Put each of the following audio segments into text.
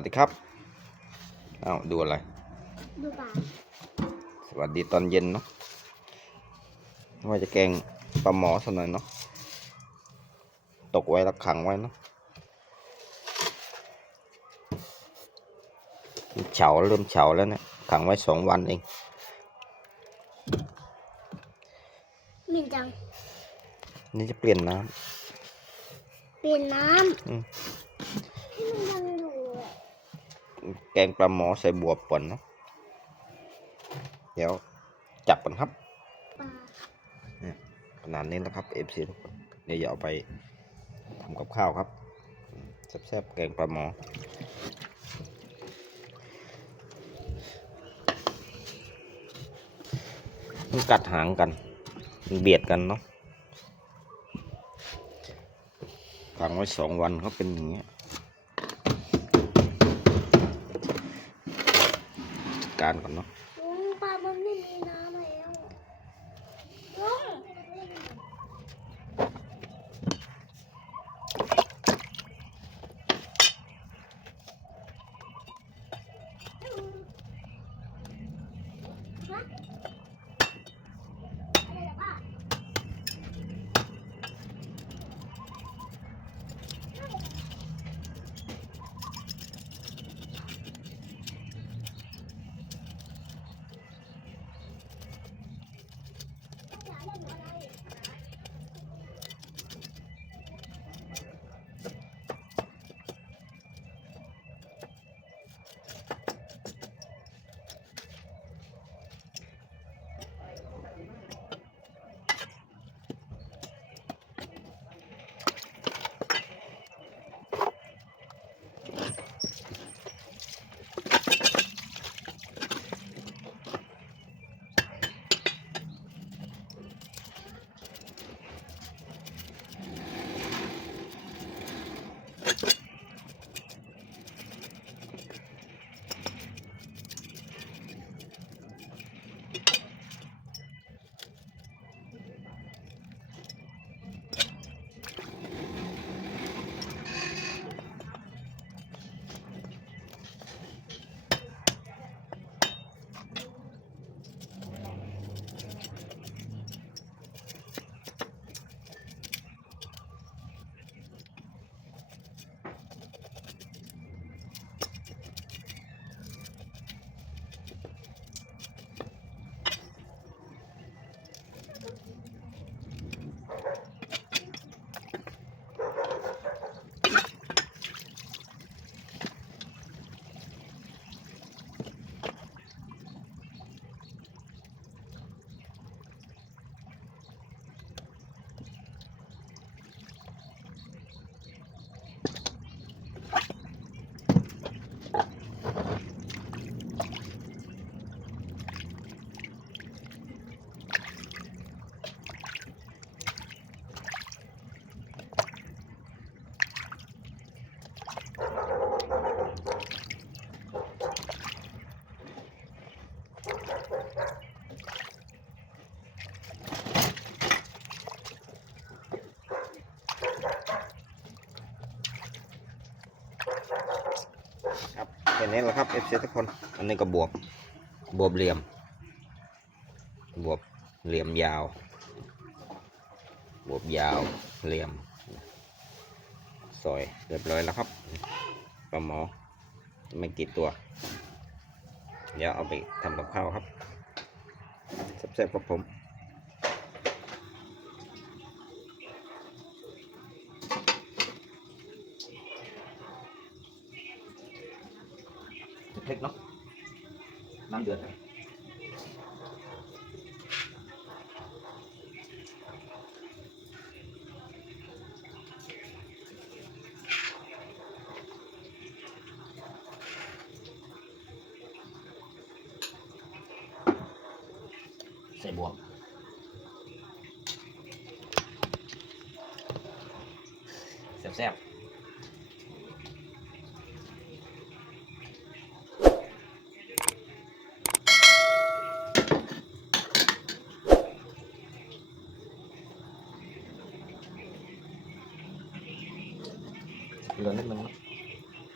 วัสดีครับอ้าวดูอะไร ดูปลาสวัสดีตอนเย็นเนาะว่าจะแกงปลาหมอสักหน่อยเนาะ ตกไว้แล้วขังไว้เนาะเฉาเริ่มเฉาแล้วเนี่ยขังไว้สองวันเองหมิ่นจัง นี่จะเปลี่ยนน้เปลี่ยนน้อืมำให้มันยังอยู่อะำแก งปลาหมอใส่บวบป่นเนาะเดี๋ยวจับกันครับขนาดนี้นะครับ FC ทุกคนเดี๋ยวจะเอาไปทำกับข้าวครับแซ่บๆแกงปลาหมอมันกัดหางกันมันเบียดกันเนาะขังไว้สองวันเขาเป็นอย่างเงี้ยจัด การก่อนเนาะลุงปลามันไม่มีน้ำแล้วลุง ครับนี้แหละครับ FC ทุกคน อันนี้ก็บวบบวบเหลี่ยม บวบเหลี่ยมยาว บวบยาวเหลี่ยมซอยเรียบร้อยแล้วครับปลาหมอไม่กี่ตัว เดี๋ยวเอาไปทำกับข้าวครับแซ่บๆครับผม เล็กเนาะน้ำเดือดใส่บวกแซ่บๆ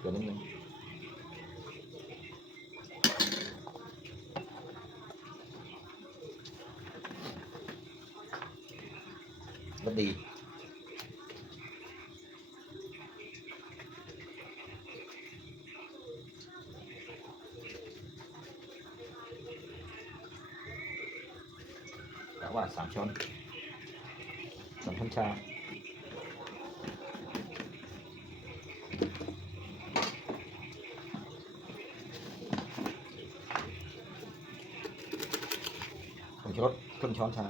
Ganun lang. Badi. Đã qua sáng chôn. Sáng phân trà. ครึ่งช้อนชา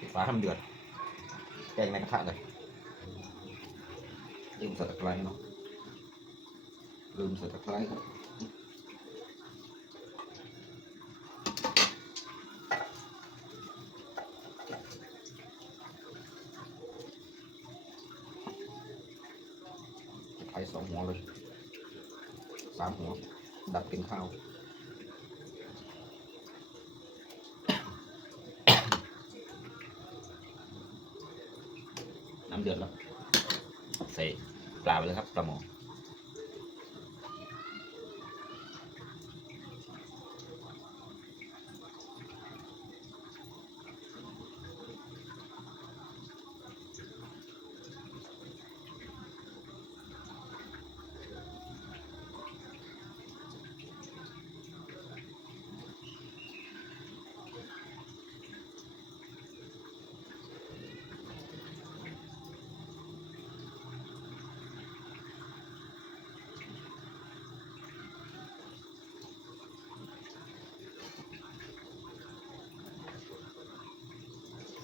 ปิดฝาทำเดือดแกงในกระทะเลยลื มใส่ตะไคร้เนาะลืมใส่ตะไคร้ครับตะไคร้สองหัวเลยสามหัว ดับกินข้าวน้ำเดือดแล้วใส่ ปลาเลยครับปลาหมอ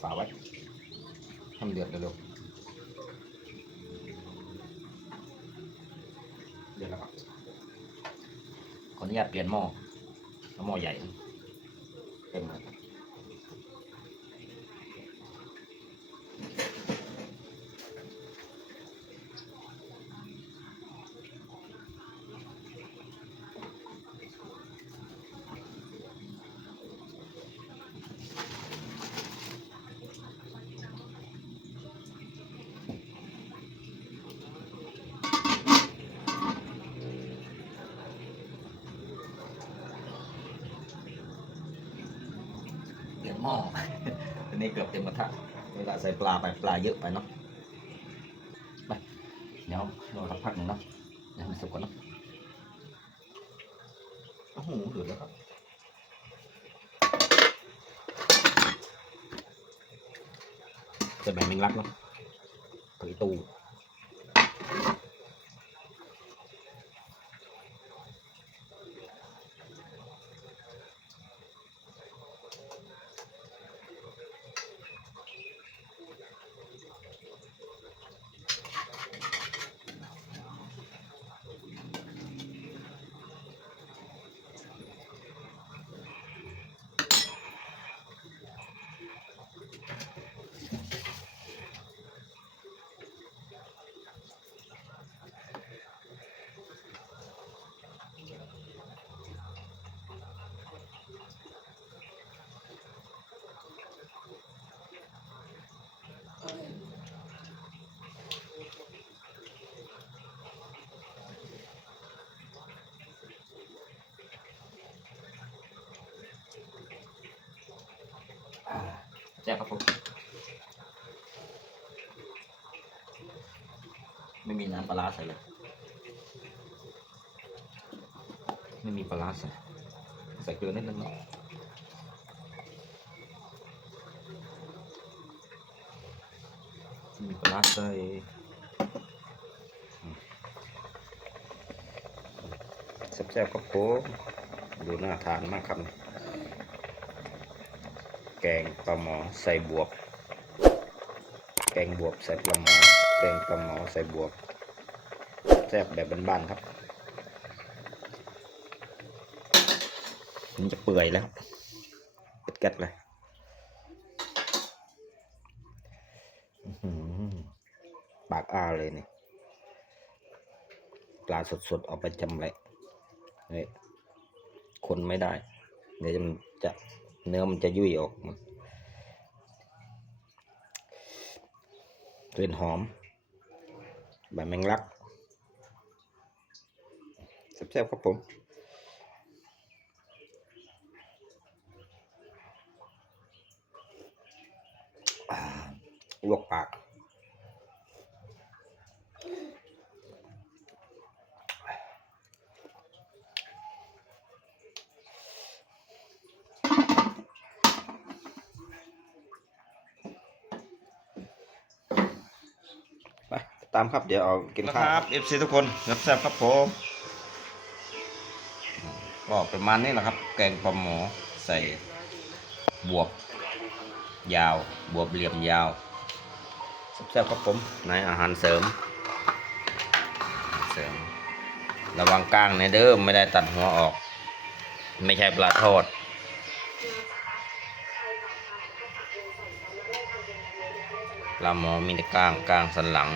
ฝาไว้ทำเดือดเร็วเดือดแล้วครับขออนุญาตเปลี่ยนหม้อหม้อใหญ่เต็มเลย หม้ออันนี้เกือบเต็มกระทะเวลาใส่ปลาไปปลาเยอะไปเนาะไปเดี๋ยวรอสักพักหนึ่งเนาะเดี๋ยวมันสุกก่อนเนาะโอ้โหเดือดแล้วครับจะแบ่งเป็นรักเนาะผักอีตู ครับผม ไม่มีน้ำปลาร้าใส่เลย ไม่มีปลาร้าใส่ใส่เกลือนิดนึงเนาะไม่มีปลาร้าใส่อืมแซ่บๆครับผมดูน่าทานมากครับ แกงปลาหมอใส่บวบ แกงบวบใส่ปลาหมอ แกงปลาหมอใส่บวบแซ่บแบบบ้านๆครับมันจะเปื่อยแล้วเป็ดกัดเลยปากอ้าเลยนี่ปลาสดๆ เอาไปจำแหละเฮ้ยคนไม่ได้ เดี๋ยวจะ เนื้อมันจะยุ่ยออกมากลิ่นหอมใบแมงลักแซ่บๆครับผมลวกปาก ไป ตามครับเดี๋ยวเอากินข้าวครับ FC ทุกคนแซ่บครับผมก็ประมาณนี้แหละครับ แกงปลาหมอใส่บวบยาว บวบเหลี่ยมยาวแซ่บครับผมในอาหารเสริม เสริม ระวังก้างในเด้อไม่ได้ตัดหัวออก ไม่ใช่ปลาทอดปลาหมอมีแต่ก้างก้างสันหลัง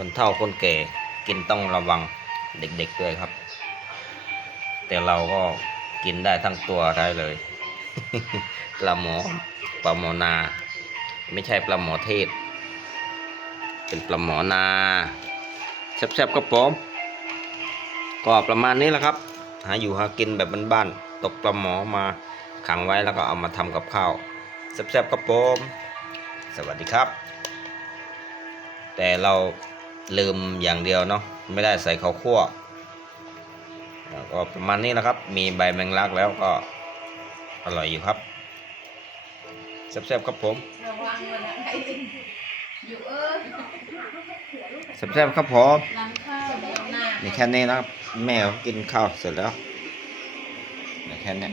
คนเฒ่าคนแก่กินต้องระวังเด็กๆด้วยครับ แต่เราก็กินได้ทั้งตัวได้เลยปลาหมอปลาหมอนา ไม่ใช่ปลาหมอเทศ เป็นปลาหมอนาแซ่บๆครับผมก็ประมาณนี้แหละครับ หาอยู่หากินแบบบ้านๆตกปลาหมอมาขังไว้แล้วก็เอามาทำกับข้าวแซ่บๆครับผมสวัสดีครับ แต่เรา ลืมอย่างเดียวเนาะไม่ได้ใส่ข้าวคั่วก็ประมาณนี้นะครับ มีใบแมงลักแล้วก็อร่อยอยู่ครับแซ่บๆครับผมแซ่บๆครับผมนี่แค่นี้นะครับแม่กินข้าวเสร็จแล้วแค่นี้